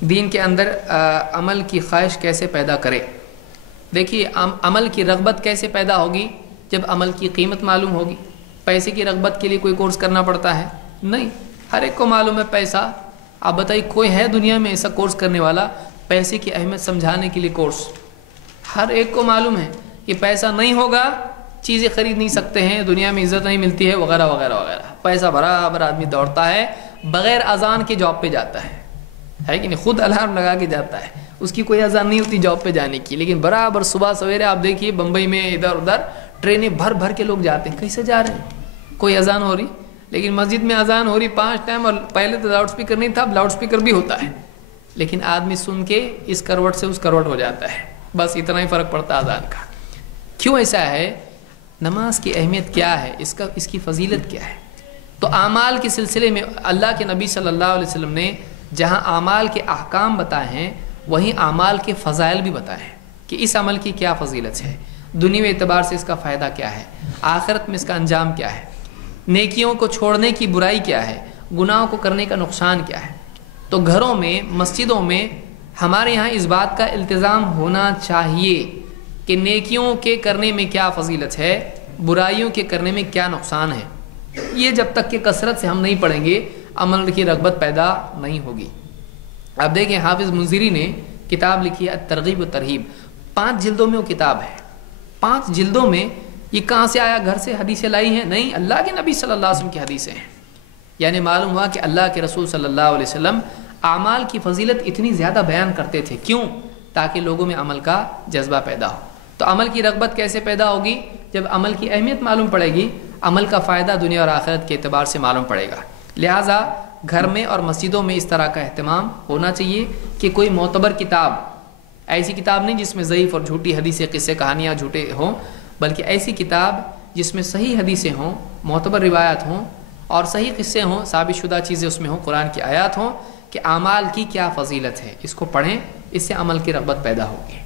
دین کے اندر عمل کی خواہش کیسے پیدا کرے؟ دیکھیے عمل کی رغبت کیسے پیدا ہوگی؟ جب عمل کی قیمت معلوم ہوگی۔ پیسے کی رغبت کے لیے کوئی کورس کرنا پڑتا ہے؟ نہیں، ہر ایک کو معلوم ہے پیسہ۔ آپ بتائیے کوئی ہے دنیا میں ایسا کورس کرنے والا پیسے کی اہمیت سمجھانے کے لیے کورس؟ ہر ایک کو معلوم ہے کہ پیسہ نہیں ہوگا چیزیں خرید نہیں سکتے ہیں، دنیا میں عزت نہیں ملتی ہے، وغیرہ وغیرہ وغیرہ۔ پیسہ برابر آدمی دوڑتا ہے، بغیر اذان کے جاب پہ جاتا ہے کہ نہیں؟ خود الارم لگا کے جاتا ہے، اس کی کوئی اذان نہیں ہوتی جاب پہ جانے کی، لیکن برابر صبح سویرے آپ دیکھیے بمبئی میں ادھر ادھر ٹرینیں بھر بھر کے لوگ جاتے ہیں۔ کیسے جا رہے ہیں؟ کوئی اذان ہو رہی، لیکن مسجد میں اذان ہو رہی 5 ٹائم، اور پہلے تو لاؤڈ سپیکر نہیں تھا، اب لاؤڈ سپیکر بھی ہوتا ہے، لیکن آدمی سن کے اس کروٹ سے اس کروٹ ہو جاتا ہے، بس اتنا ہی فرق پڑتا ہے اذان کا۔ کیوں ایسا ہے؟ نماز کی اہمیت کیا ہے، اس کی فضیلت کیا ہے؟ تو اعمال کے سلسلے میں اللہ کے نبی صلی اللہ علیہ وسلم نے جہاں اعمال کے احکام بتائے ہیں، وہیں اعمال کے فضائل بھی بتائے ہیں کہ اس عمل کی کیا فضیلت ہے، دنیوی اعتبار سے اس کا فائدہ کیا ہے، آخرت میں اس کا انجام کیا ہے، نیکیوں کو چھوڑنے کی برائی کیا ہے، گناہوں کو کرنے کا نقصان کیا ہے۔ تو گھروں میں، مسجدوں میں ہمارے یہاں اس بات کا التزام ہونا چاہیے کہ نیکیوں کے کرنے میں کیا فضیلت ہے، برائیوں کے کرنے میں کیا نقصان ہے۔ یہ جب تک کہ کثرت سے ہم نہیں پڑھیں گے، عمل کی رغبت پیدا نہیں ہوگی۔ اب دیکھیں حافظ منذری نے کتاب لکھی ہے الترغیب و ترہیب، 5 جلدوں میں وہ کتاب ہے۔ 5 جلدوں میں یہ کہاں سے آیا؟ گھر سے حدیثیں لائی ہیں؟ نہیں، اللہ کے نبی صلی اللہ علیہ وسلم کی حدیثیں ہیں۔ یعنی معلوم ہوا کہ اللہ کے رسول صلی اللہ علیہ وسلم اعمال کی فضیلت اتنی زیادہ بیان کرتے تھے۔ کیوں؟ تاکہ لوگوں میں عمل کا جذبہ پیدا ہو۔ تو عمل کی رغبت کیسے پیدا ہوگی؟ جب عمل کی اہمیت معلوم پڑے گی، عمل کا فائدہ دنیا اور آخرت کے اعتبار سے معلوم پڑے گا۔ لہٰذا گھر میں اور مسجدوں میں اس طرح کا اہتمام ہونا چاہیے کہ کوئی معتبر کتاب، ایسی کتاب نہیں جس میں ضعیف اور جھوٹی حدیثیں، قصے، کہانیاں جھوٹے ہوں، بلکہ ایسی کتاب جس میں صحیح حدیثیں ہوں، معتبر روایات ہوں، اور صحیح قصے ہوں، ثابت شدہ چیزیں اس میں ہوں، قرآن کی آیات ہوں کہ اعمال کی کیا فضیلت ہے، اس کو پڑھیں، اس سے عمل کی رغبت پیدا ہوگی۔